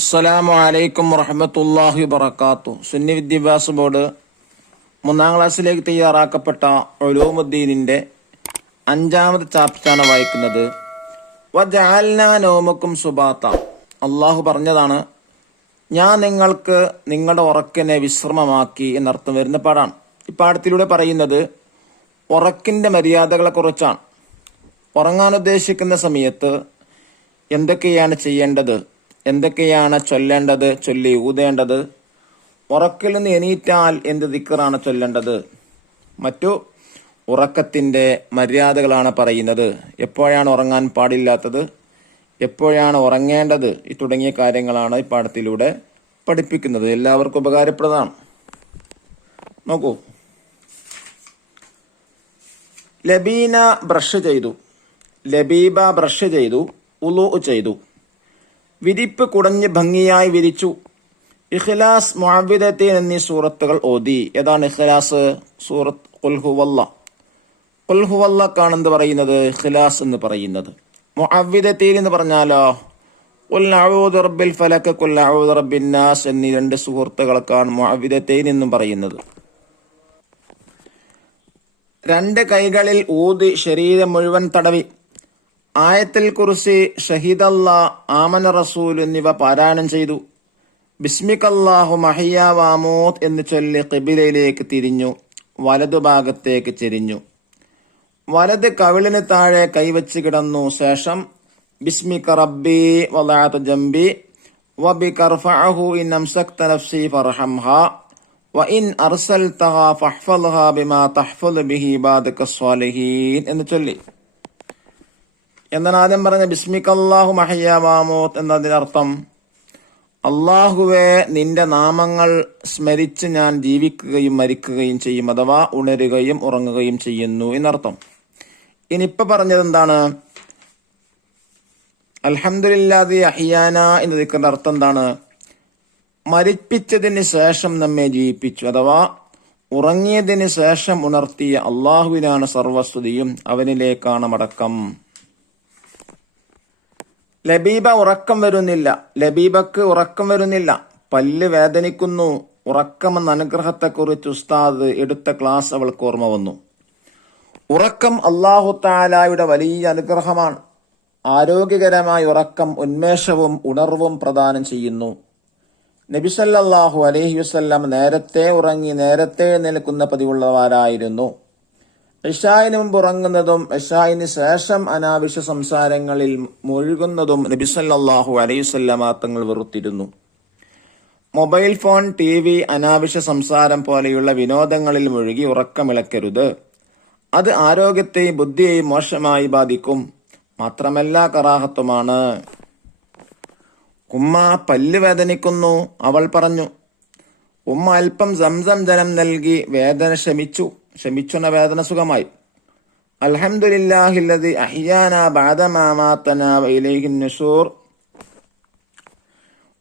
അസ്സലാമു അലൈക്കും വറഹ്മത്തുള്ളാഹി വബറകാതുഹു. സുന്നി വിദ്യാഭ്യാസ ബോർഡ് 3ാം ക്ലാസ്സിലേക്ക് തയ്യാറാക്കപ്പെട്ട ഉലൂമുദ്ദീനിന്റെ 5ാമത്തെ ചാപ്റ്ററാണ് വായിക്കുന്നത്. വജഅൽനാ നൗമക്കും സുബാത. അള്ളാഹു പറഞ്ഞതാണ്, ഞാൻ നിങ്ങൾക്ക് നിങ്ങളുടെ ഉറക്കിനെ വിശ്രമമാക്കി എന്നർത്ഥം വരുന്ന പാഠാണ്. ഈ പാഠത്തിലൂടെ പറയുന്നത് ഉറക്കിന്റെ മര്യാദകളെ കുറിച്ചാണ്. ഉറങ്ങാൻ ഉദ്ദേശിക്കുന്ന സമയത്ത് എന്തൊക്കെയാണ് ചെയ്യേണ്ടത്, എന്തൊക്കെയാണ് ചൊല്ലേണ്ടത്, ചൊല്ലി ഊതേണ്ടത്, ഉറക്കിൽ നിന്ന് എണീറ്റാൽ എന്ത് ദിക്റാണ് ചൊല്ലേണ്ടത്, മറ്റു ഉറക്കത്തിന്റെ മര്യാദകളാണ് പറയുന്നത്. എപ്പോഴാണ് ഉറങ്ങാൻ പാടില്ലാത്തത്, എപ്പോഴാണ് ഉറങ്ങേണ്ടത്, ഈ തുടങ്ങിയ കാര്യങ്ങളാണ് ഈ പാഠത്തിലൂടെ പഠിപ്പിക്കുന്നത്. എല്ലാവർക്കും ഉപകാരപ്രദമാണ്. നോക്കൂ, ലബീന ബ്രഷ് ചെയ്തു, ലബീബ ബ്രഷ് ചെയ്തു, ഉളൂ ചെയ്തു, വിരിപ്പ് കുടഞ്ഞ് ഭംഗിയായി വിരിച്ചു. ഇഖ്ലാസ്, മുഅവ്വിദത്തൈൻ എന്നീ സൂറത്തുകൾ ഓതി. ഏതാണ് ഇഖ്ലാസ്? സൂറത്ത് ഖുൽ ഹുവല്ലാ. ഖുൽ ഹുവല്ലാക്കാണ് പറയുന്നത് ഇഖ്ലാസ് എന്ന് പറയുന്നത്. മുഅവ്വിദത്തൈൻ എന്ന് പറഞ്ഞാലോ ഖുൽ അഊദു റബ്ബിൽ ഫലക്, ഖുൽ അഊദു റബ്ബിൻ നാസ് എന്നീ 2 സൂറത്തുകൾക്കാണ് മുഅവ്വിദത്തൈൻ എന്നും പറയുന്നത്. 2 കൈകളിൽ ഊതി ശരീരം മുഴുവൻ തടവി ആയത്തുൽ കുർസി, ഷഹീദല്ലാ, ആമന റസൂൽ എന്നിവ പാരായണം ചെയ്തു. ബിസ്മികല്ലാഹു മഹ്യാ വഅമൂത്ത് എന്ന് ചൊല്ലി ഖിബിലയിലേക്ക് തിരിഞ്ഞു, വലതുഭാഗത്തേക്ക് ചെരിഞ്ഞു. വലത് കവിളിന് താഴെ കൈവച്ച് കിടന്നു. ശേഷം ബിസ്മിക റബ്ബി വദഅതു ജംബി വബിക റഫഅഹു ഇൻ അംസക്ത നഫ്സി ഫർഹംഹാ വഇൻ അർസൽതഹാ ഫഹ്ഫദ്ഹാ ബിമാ തഹ്ഫദു ബിഹി ഇബാദക സ്വാലിഹീൻ എന്ന് ചൊല്ലി. എന്താണ് ആദ്യം പറഞ്ഞ ബിസ്മികല്ലാഹു മഹ്യാ വഅമൂത്ത് എന്നതിനർത്ഥം അള്ളാഹുവെ നിന്റെ നാമങ്ങൾ സ്മരിച്ച് ഞാൻ ജീവിക്കുകയും മരിക്കുകയും ചെയ്യും, അഥവാ ഉണരുകയും ഉറങ്ങുകയും ചെയ്യുന്നു എന്നർത്ഥം. ഇനിയിപ്പോ പറഞ്ഞത് എന്താണ്? അൽഹംദുലില്ലാഹി അഹ്യാന എന്നതിന്റെ അർത്ഥം എന്താണ്? മരിപ്പിച്ചതിന് ശേഷം നമ്മെ ജീവിപ്പിച്ചു, അഥവാ ഉറങ്ങിയതിന് ശേഷം ഉണർത്തിയ അള്ളാഹുവിനാണ് സർവസ്തുതിയും, അവനിലേക്കാണ് മടക്കം. ലബീബ ഉറക്കം വരുന്നില്ല, ലബീബക്ക് ഉറക്കം വരുന്നില്ല, പല്ല് വേദനിക്കുന്നു. ഉറക്കമെന്ന അനുഗ്രഹത്തെക്കുറിച്ച് ഉസ്താദ് എടുത്ത ക്ലാസ് അവൾക്ക് ഓർമ്മ വന്നു. ഉറക്കം അല്ലാഹു തആലയുടെ വലിയ അനുഗ്രഹമാണ്. ആരോഗ്യകരമായ ഉറക്കം ഉന്മേഷവും ഉണർവും പ്രദാനം ചെയ്യുന്നു. നബി സല്ലല്ലാഹു അലൈഹി വസല്ലം നേരത്തെ ഉറങ്ങി നേരത്തെ നിൽക്കുന്ന പതിവുള്ളവരായിരുന്നു. ഇശായിന് മുമ്പ് ഉറങ്ങുന്നതും ഇശായിന് ശേഷം അനാവശ്യ സംസാരങ്ങളിൽ മുഴുകുന്നതും നബി സല്ലല്ലാഹു അലൈഹി വസല്ലം തങ്ങൾ വെറുത്തിരുന്നു. മൊബൈൽ ഫോൺ, TV, അനാവശ്യ സംസാരം പോലെയുള്ള വിനോദങ്ങളിൽ മുഴുകി ഉറക്കമിളക്കരുത്. അത് ആരോഗ്യത്തെയും ബുദ്ധിയെയും മോശമായി ബാധിക്കും. മാത്രമല്ല കറാഹത്തുമാണ്. ഉമ്മ പല്ല് വേദനിക്കുന്നു, അവൾ പറഞ്ഞു. ഉമ്മ അല്പം സംസം ജലം നൽകി വേദന ശമിച്ചുന്ന വേദന സുഖമായി. അൽഹംദുലില്ലാഹില്ലദി അഹ്യാനാ ബഅദമാ മാതനാ വഇലൈഹിൻ നുശൂർ.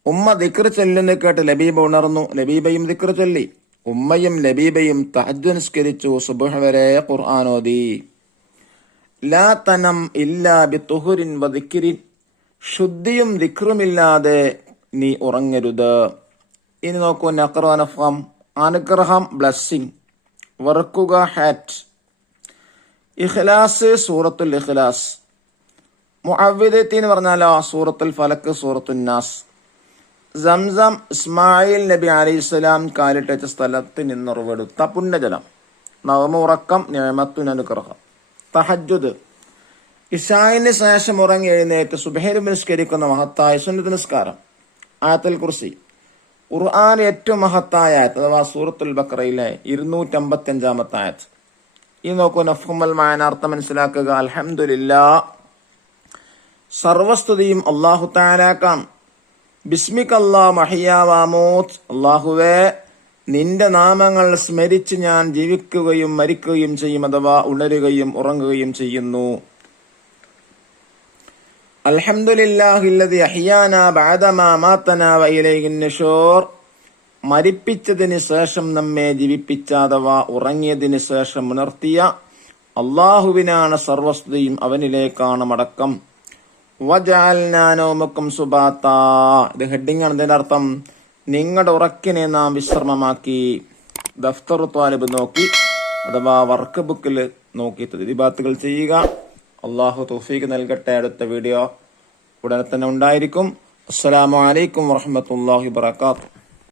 ഉമ്മ ദിക്ർ ചൊല്ലുന്ന കേട്ട് ലബീബ ഉണർന്നു. ലബീബയും ദിക്ർ ചൊല്ലി. ഉമ്മയും ലബീബയും തഹജ്ജുദ് നിസ്കരിച്ചു. സുബ്ഹ് വരെ ഖുർആൻ ഓതി. ലാ തനം ഇല്ലാ ബിതുഹുരിൻ വദിക്രിൻ. ശുദ്ധിയും ദിക്റുമില്ലാതെ നീ ഉറങ്ങരുത്. ഇനി നോക്കൂ, നഖ്റാനഫം അനുഗ്രഹം, ബ്ലെസ്സിംഗ്. വറക്കുക, ഹാറ്റ്. ഇഖ്ലാസ്, സൂറത്തുൽ ഇഖ്ലാസ്. മുഅവ്വിദത്തൈൻ പറഞ്ഞാലോ സൂറത്തുൽ ഫലക്, സൂറത്തുൻ നാസ്. സംസം, ഇസ്മായിൽ നബി അലൈഹിസ്സലാം കാലിട്ട സ്ഥലത്ത് നിന്നുറവെടുത്ത പുണ്യജലം. നവമ ഉറക്കം, നിഅമത്തുൻ അനുഗ്രഹം. തഹജ്ജുദ്, ഇശായിന് ശേഷം ഉറങ്ങി എഴുന്നേറ്റ് സുബ്ഹിന് നിസ്കരിക്കുന്ന മഹത്തായ സുന്നത്ത് നിസ്കാരം. ആയത്തുൽ കുർസി, ഖുർആൻ ഏറ്റവും മഹത്തായ ആയത്ത്, അഥവാ സൂറത്തുൽ ബഖറയിലെ 255-ാമത്തെ ആയത്ത്. ഈ നോക്കൂ, നഫ്ഹുൽ മഅന, അർത്ഥം മനസ്സിലാക്കുക. അൽഹംദുലില്ലാ, സർവസ്തുതിയും അല്ലാഹു തആലക്കാണ്. ബിസ്മികല്ലാഹു മഹ്യാ വഅമൂത്ത്. അല്ലാഹുവേ നിന്റെ നാമങ്ങൾ സ്മരിച്ച് ഞാൻ ജീവിക്കുകയും മരിക്കുകയും ചെയ്യും, അഥവാ ഉണരുകയും ഉറങ്ങുകയും ചെയ്യുന്നു. അൽഹംദുലില്ലാഹില്ലദി അഹ്യാനാ ബഅദമാ മാതനാ വഇലൈഹിൻ നുശൂർ. മരിപ്പിച്ചതിന് ശേഷം നമ്മെ ജീവിപ്പിച്ച, അഥവാ ഉറങ്ങിയതിന് ശേഷം ഉണർത്തിയ അള്ളാഹുവിനാണ് സർവസ്തുതിയും, അവനിലേക്കാണ് മടക്കം. വജഅൽനാ നൗമക്കും സുബാത്താ. ഇത് ഹെഡിങ് ആണ്. ഇതിന്റെ അർത്ഥം നിങ്ങളുടെ ഉറക്കിനെ നാം വിശ്രമമാക്കി. ദഫ്തർ ത്വാലിബ് നോക്കി അഥവാ വർക്ക് ബുക്കിൽ നോക്കി തദ്രീബാത്തുകൾ ചെയ്യുക. അള്ളാഹു തൗഫീഖ് നൽകട്ടെ. അടുത്ത വീഡിയോ ഉടനെ തന്നെ ഉണ്ടായിരിക്കും. അസ്സലാമു അലൈക്കും വറഹ്മത്തുള്ളാഹി വബറകാതുഹു.